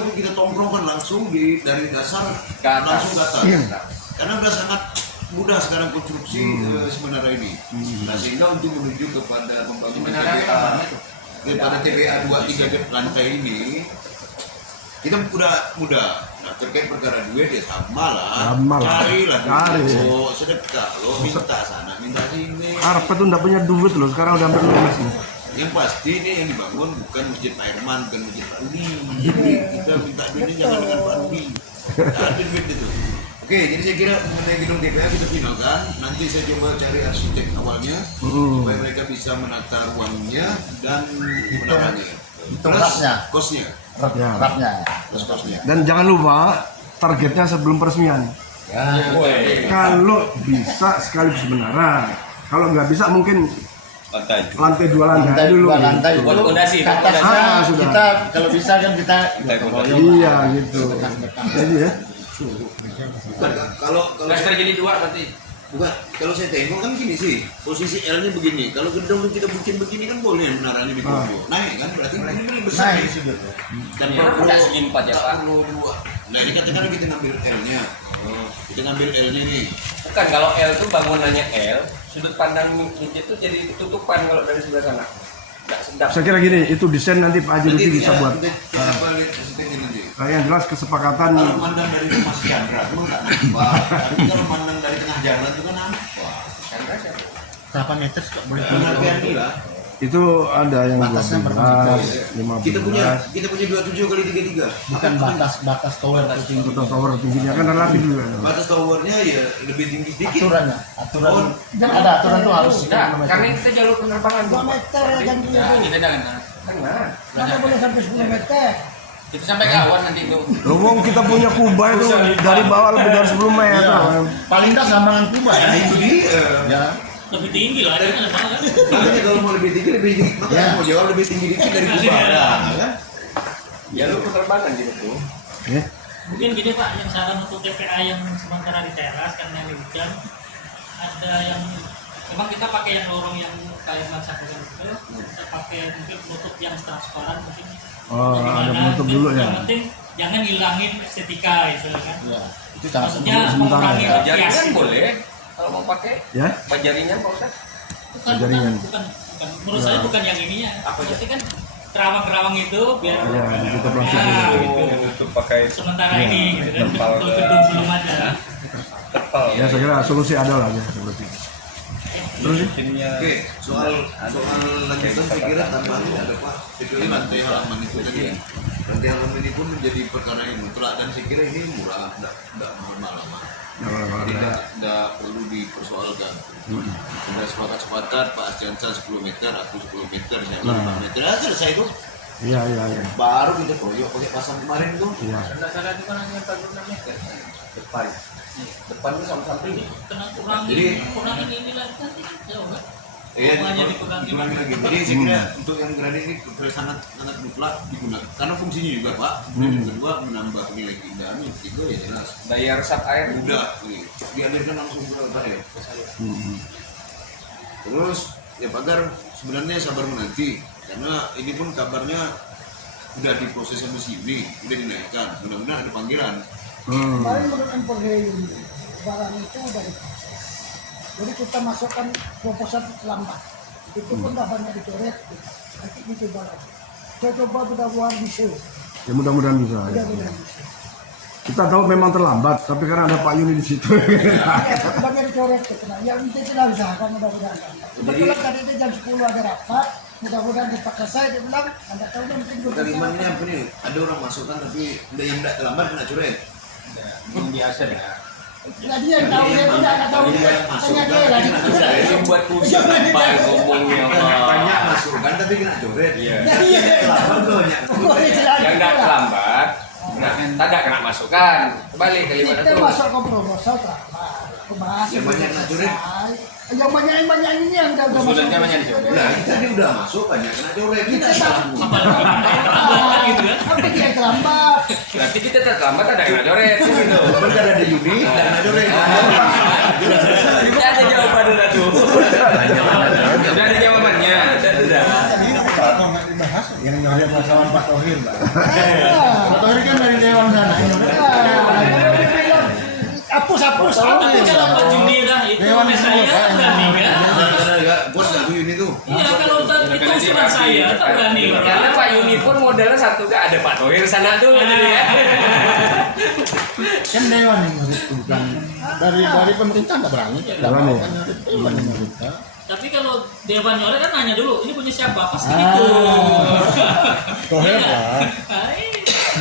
waktu kita tongkrong kan langsung dari dasar Ke atas. langsung ke atas. Karena udah sangat mudah sekarang konstruksi sebenarnya ini. Nah sehingga untuk menuju kepada pembangunan TBA 2-3 lantai ini kita udah mudah. Nah terkait perkara duit ya sama lah. Carilah duit. Sedekah lo minta sana minta sini. Arpa tuh nggak punya duit loh, sekarang udah hampir lunas nih. Yang pasti ini yang dibangun bukan masjid Pak Herman, bukan masjid Pak Rudi. Jadi kita minta duitnya jangan dengan Pak Rudi. Ada duit itu. Oke, jadi saya kira mengenai gedung TPA kita finalkan. Nanti saya coba cari arsitek awalnya supaya mereka bisa menata ruangnya dan menarannya. Terus kosnya. Terus kosnya. Dan jangan lupa targetnya sebelum peresmian. Kalau bisa sekaligus benaran. Kalau nggak bisa mungkin lantai 2 lantai dulu. Lantai buat fondasi. Atasnya sudah. kita kalau bisa kan kita Iya gitu. Jadi ya. Kalau Klaster jadi 2 berarti. bukan, kalau saya tengok kan gini sih, posisi L-nya begini. Kalau gedung kita bikin begini kan boleh menaranya bikin naik kan, berarti ini lebih besar. naik ya. sudah. Dan Ya, udah segini 4 ya, Pak. perlu 2. Nah ini katakan kita ngambil L-nya. Kita ngambil L-nya nih. Bukan, kalau L itu bangunannya L, sudut pandang masjid itu jadi tutupan kalau dari sebelah sana. Nggak sedap. Saya kira gini, itu desain nanti Pak Haji Lutfi bisa buat. Kita apa lihat arsiteknya nanti. Yang jelas kesepakatan. Kalau mandang dari Mas Chandra itu nggak nampak. Tapi kalau mandang dari tengah jalan itu kan nampak. Chandra siapa? Berapa meter kok boleh Pengertian ini lah. Itu ada yang Batasnya 12, 15. Kita punya 27 kali 33. bukan batas tower tinggi Untuk tower tingginya kan relatif juga. Batas towernya ya lebih tinggi sedikit. aturan jangan ada aturan tuh harus Tidak, karena kita jalur penerbangan 2 meter kan Ya, kita jangan. Karena Mana boleh sampai 10 meter. kita sampai kawan nanti itu. Lubang kita punya kubah itu dari bawah lebih dari 10 meter. paling tak sambangan Kuba ya Itu dia. ya lebih tinggi lah ada kan Makanya kalau mau lebih tinggi. Makanya mau jawab lebih tinggi dikit dari kubah. Kan? Jalur penerbangan gitu tuh. Ya. mungkin gini Pak, yang saran untuk TPA yang sementara di teras karena ini hujan, ada yang memang kita pakai yang lorong yang kayak macam itu, kita pakai mungkin penutup yang transparan mungkin. Oh, Bagaimana, ada penutup dulu ya. yang penting jangan hilangin estetika gitu kan. ya itu sangat Maksudnya sementara mengurangi ya. Jaringan hias. boleh kalau mau pakai Ya. jaringan Pak Ustaz. Bukan. Menurut saya bukan yang ininya. Apa Pasti kan kerawang-kerawang itu biar Ya, kita plastik ya, dulu. gitu. Untuk pakai Sementara ini gitu kan Tempal untuk ke- gedung belum ada. tepal. Ya, saya kira solusi ada lah ya seperti itu. Terus sih? Oke, soal lanjutan saya kira tambahannya ada Pak. Kecuali lantai halaman itu tadi. Lantai halaman ini pun menjadi perkara yang mutlak dan saya kira ini murah, tidak mahal-mahal. Jadi tidak perlu dipersoalkan. Sudah sepakat Pak Asjansa 10 meter, aku 10 meter, saya 5 meter, selesai itu. Iya. Baru kita proyek pakai pasang kemarin tuh. Iya. Salah itu kan hanya 46 meter. Depan. Depan itu sama samping. Kena kurangin ini lagi nanti jauh kan? Iya, Hanya dikurangin. dikurangin lagi. Jadi saya kira untuk yang gradasi ini sangat mutlak digunakan. Karena fungsinya juga Pak. Dan yang kedua menambah nilai keindahan. Yang ketiga ya jelas. Daya resap air Udah, dialirkan langsung ke air. Terus ya pagar sebenarnya sabar menanti karena ini pun kabarnya udah diproses sama sini, udah dinaikkan. Mudah-mudahan ada panggilan. Kemarin menurut info barang itu udah diproses. Jadi kita masukkan proposal terlambat. Itu pun udah banyak dicoret. Nanti dicoba lagi. Saya coba mudah-mudahan bisa. Ya mudah-mudahan bisa. Ya. Mudah-mudahan bisa. Kita tahu memang terlambat, tapi karena ada Pak Yuni di situ. Ya, banyak dicoret. Ya itu tidak usahakan mudah-mudahan. Kebetulan tadi itu jam 10 ada rapat. Mudah-mudahan dipakai saya, dia bilang, anda tahu dia mungkin belum Dari bisa. mana apa nih? Ada orang masukkan tapi yang tidak terlambat kena coret. biasa ya. Ya dia yang tahu, dia tidak tahu. Dia yang masuk Tanya kan, dia lagi. tapi kena coret. Yang buat pusing apa ngomongnya Banyak masukkan tapi kena coret. Iya. Iya. Terlambat banyak. Yang tidak terlambat, nah, tidak kena masukan. Balik ke lima Kita itu. masuk ke proposal terlambat. Kebahas. Yang banyak nak coret. Yang banyak ini yang udah masuk. Usulnya banyak dicoret. Nah, kita tadi udah masuk banyak kena coret. Kita salah. Gitu kan? Apa dia yang terlambat? Berarti kita terlambat ada kena coret gitu. Benar ada Yuni, tidak kena coret. Tidak ada jawaban udah tuh. Sudah ada jawabannya. Sudah. Kalau nggak dibahas yang nyari masalah Pak Tohir, Pak. Pak Tohir kan dari Dewan sana. Hapus. Tapi kalau Pak Juni dah itu Dewan saya Dewan. berani kan? Bos nggak tuh ini tuh. Iya kalau itu usulan saya tak berani. Karena Pak Yuni pun modalnya satu kan ada Pak Tohir sana tuh gitu ya. Kan Dewan yang murid bukan dari pemerintah nggak berani. Dewan ya? Dewan yang pemerintah. Tapi kalau Dewan Nyore kan nanya dulu, ini punya siapa? Pasti gitu. Tohir Iya. lah.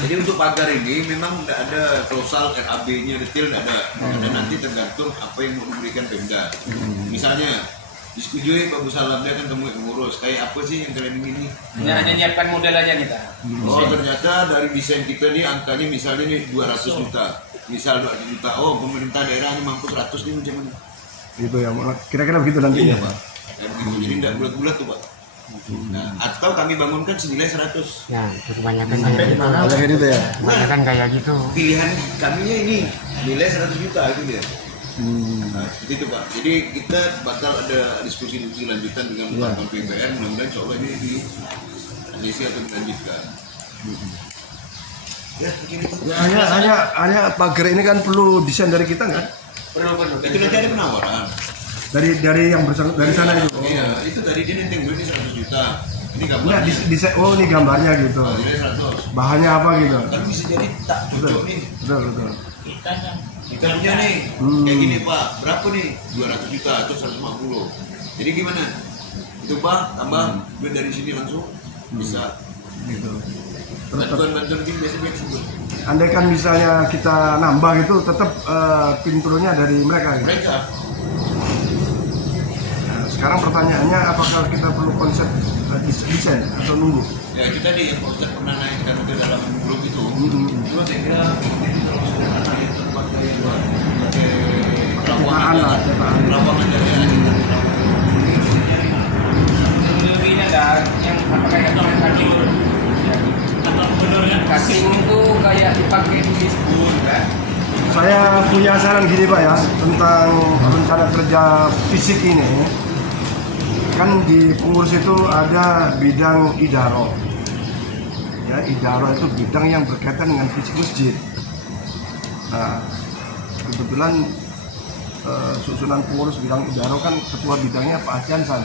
Jadi untuk pagar ini memang tidak ada klausal RAB-nya detail, tidak ada. Dan nanti tergantung apa yang mau diberikan Pemda. Misalnya disetujui Pak Busalam dia akan temui pengurus. Kayak apa sih yang kalian ini? Hanya nyiapkan model aja kita. Oh ternyata dari desain kita nih angkanya misalnya nih 200 juta. Misal 200 juta. Oh pemerintah daerah ini mampu 100 nih macam mana? Itu yang kira-kira begitu nantinya Pak. Kayak begitu. Jadi tidak bulat-bulat tuh Pak. Nah, atau kami bangunkan senilai 100. Ya, kebanyakan kayak gitu. Ada kayak gitu ya. Kebanyakan kayak gitu. Pilihan kaminya ini nilai 100 juta itu dia. Nah, seperti itu Pak. Jadi kita bakal ada diskusi lanjutan dengan Bapak PPR. Mudah-mudahan insya Allah ini di Indonesia atau dilanjutkan. Ya, begini Pak. Ya, hanya pagar ini kan perlu desain dari kita kan? Perlu. Itu nanti ada penawaran. Dari yang bersangkutan dari sana itu. Iya, itu tadi dia nenteng gue ini 100 juta. Ini nggak Enggak, boleh. desain. Oh, ini gambarnya gitu. Nilai 100. Bahannya apa gitu? Kan bisa jadi tak cocok nih. Betul. Kita kan Kita punya nih, kayak gini Pak, berapa nih? 200 juta atau 150. Jadi gimana? Itu Pak, tambah duit dari sini langsung bisa. Gitu. Bantuan gini biasa-biasa gitu. Andai kan misalnya kita nambah gitu, tetap pintunya dari mereka. Gitu. Mereka, Nah, sekarang pertanyaannya, apakah kita perlu konsep desain atau nunggu? ya kita nih yang Pak Ustadz pernah naikkan ke dalam grup itu. Hmm. Cuma saya kira ini terlalu sederhana ya, tempat dari luar. Pakai Cetakan lah, cetakan. lawangan dari aja. Lebihnya dah yang apa kayak kaki atau gubernur kan? kaki itu kayak dipakai di school kan. Saya punya saran gini Pak ya, tentang rencana kerja fisik ini. Kan di pengurus itu ada bidang idaro. Ya, idaro itu bidang yang berkaitan dengan fisik masjid. Nah, kebetulan susunan pengurus bidang idaro kan ketua bidangnya Pak Asiansa.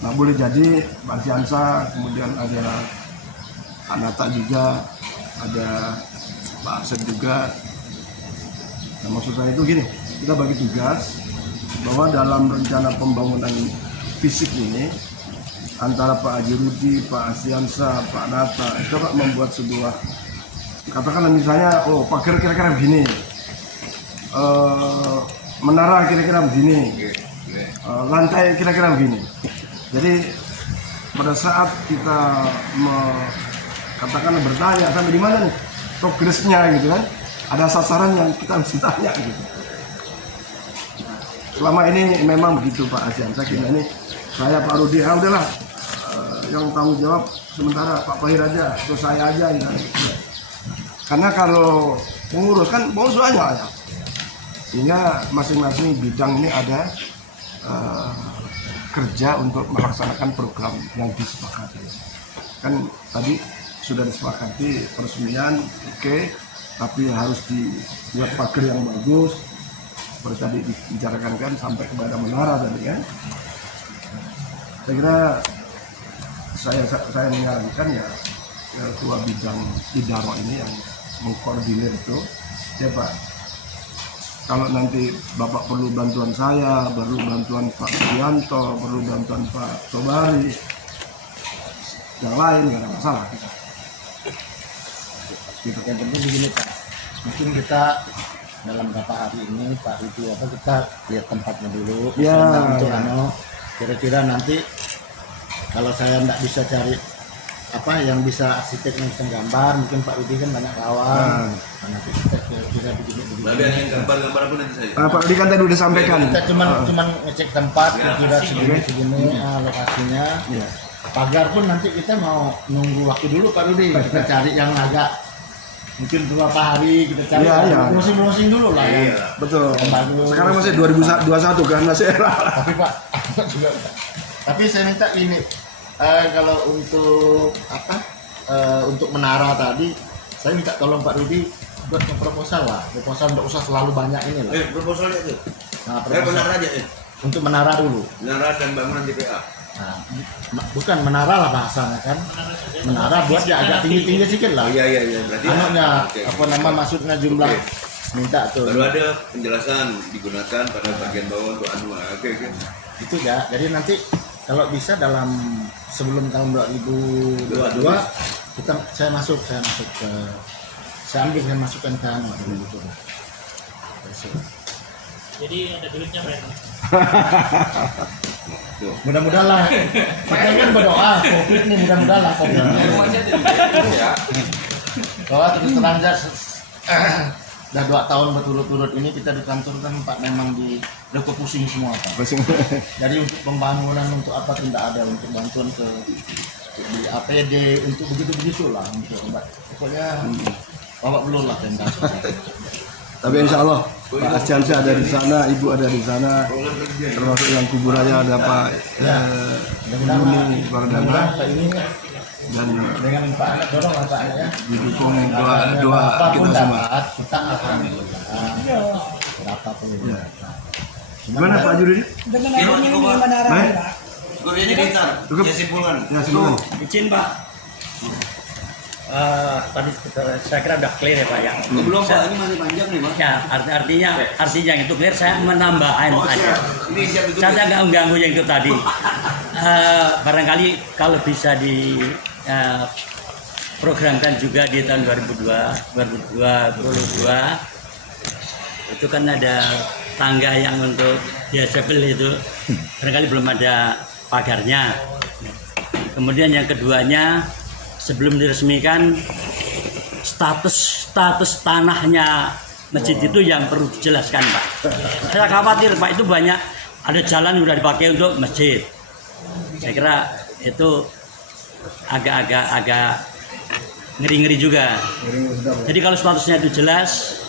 Nah, boleh jadi Pak Asiansa, kemudian ada Anata juga, ada Pak Arsad juga. Nah, maksud saya itu gini, kita bagi tugas bahwa dalam rencana pembangunan fisik ini antara Pak Haji Rudi, Pak Asiansa, Pak Nata itu kan membuat sebuah, katakanlah misalnya, oh pagar kira-kira begini, menara kira-kira begini, lantai kira-kira begini. Jadi pada saat kita katakanlah bertanya sampai di mana nih progresnya gitu kan, ada sasaran yang kita harus tanya gitu. Selama ini memang begitu Pak Asiansa, kita ini saya Pak Rudi, udahlah yang tanggung jawab sementara Pak Pahir aja atau saya aja gitu. Karena kalau pengurus kan pengurus banyak ya. Sehingga masing-masing bidang ini ada kerja untuk melaksanakan program yang disepakati. Kan tadi sudah disepakati peresmian, oke, tapi harus dibuat pagar yang bagus. Seperti tadi dibicarakan kan sampai kepada menara tadi kan. Saya kira saya menyarankan ya ketua bidang idaro ini yang mengkoordinir itu, ya Pak. Kalau nanti Bapak perlu bantuan saya, perlu bantuan Pak Prianto, perlu bantuan Pak Sobari, yang lain nggak ada masalah kita. Gitu. Yang penting begini Pak, mungkin kita dalam beberapa hari ini Pak itu kita lihat tempatnya dulu. Ya, Untuk ya. kira-kira nanti kalau saya nggak bisa cari apa yang bisa arsitek yang bisa gambar, mungkin Pak Rudi kan banyak kawan. Nanti kita kira-kira begini. Bagian yang gambar-gambar apa nanti saya? Pak Rudi kan tadi udah sampaikan. Kita cuman ngecek tempat, kira segini lokasinya. Ya. Pagar pun nanti kita mau nunggu waktu dulu Pak Rudi, kita cari yang agak mungkin beberapa hari kita cari, Iya. browsing dulu lah ya. Betul. Yang bagus. Sekarang masih 2021 kan masih era. Tapi Pak, juga. Tapi saya minta ini kalau untuk apa untuk menara tadi, saya minta tolong Pak Rudi buat proposal lah. Proposal nggak usah selalu banyak ini lah. Proposalnya tuh. Nah, Benar proposal aja ya. untuk menara dulu. Menara dan bangunan TPA. Nah, bukan menara lah bahasanya kan. Menara buat ya agak tinggi-tinggi sedikit lah. Iya. Berarti Anunya oke. apa nama maksudnya jumlah Oke. minta tuh. Baru ada penjelasan digunakan pada bagian bawah untuk anu. Oke. Itu ya. Jadi nanti kalau bisa dalam sebelum tahun 2022 saya masuk ke saya masukkan ke anu gitu. Jadi ada duitnya Pak. Mudah-mudahan lah. Kita kan berdoa COVID nih, mudah-mudahan lah COVID. Masih ada di ya. Bahwa terus terang aja udah 2 tahun berturut-turut ini kita di kantor kan Pak memang udah pusing semua Pak. Jadi untuk pembangunan untuk apa tidak ada, untuk bantuan ke di APD untuk begitu lah untuk pokoknya bawa belum lah tenda. Tapi insya Allah Pak Arsyansyah ada di sana, Ibu ada di sana, termasuk yang kuburannya ada Pak Yuni Bardana, Pak ini dan dengan Pak Anak dorong lah Pak Anak ya. didukung doa Apapun kita semua. dapat, kita alhamdulillah. Berapapun itu. Gimana Pak Juri? Dengan adanya ini menara Baik. ini, Pak. Kurangnya pintar. Cukup. Ya simpulkan. Ya semua. Izin Pak. Tadi saya kira udah clear ya Pak ya. Belum Pak, ini masih panjang nih Pak. Ya artinya itu clear. Saya menambahkan aja. Ini siap itu. Saya nggak mengganggu yang itu tadi. Barangkali kalau bisa di programkan juga di tahun 2022 itu kan ada tangga yang untuk disable itu barangkali belum ada pagarnya. Kemudian yang keduanya sebelum diresmikan status tanahnya masjid itu yang perlu dijelaskan Pak. Saya khawatir Pak itu banyak ada jalan sudah dipakai untuk masjid. Saya kira itu agak ngeri-ngeri juga. Jadi kalau statusnya itu jelas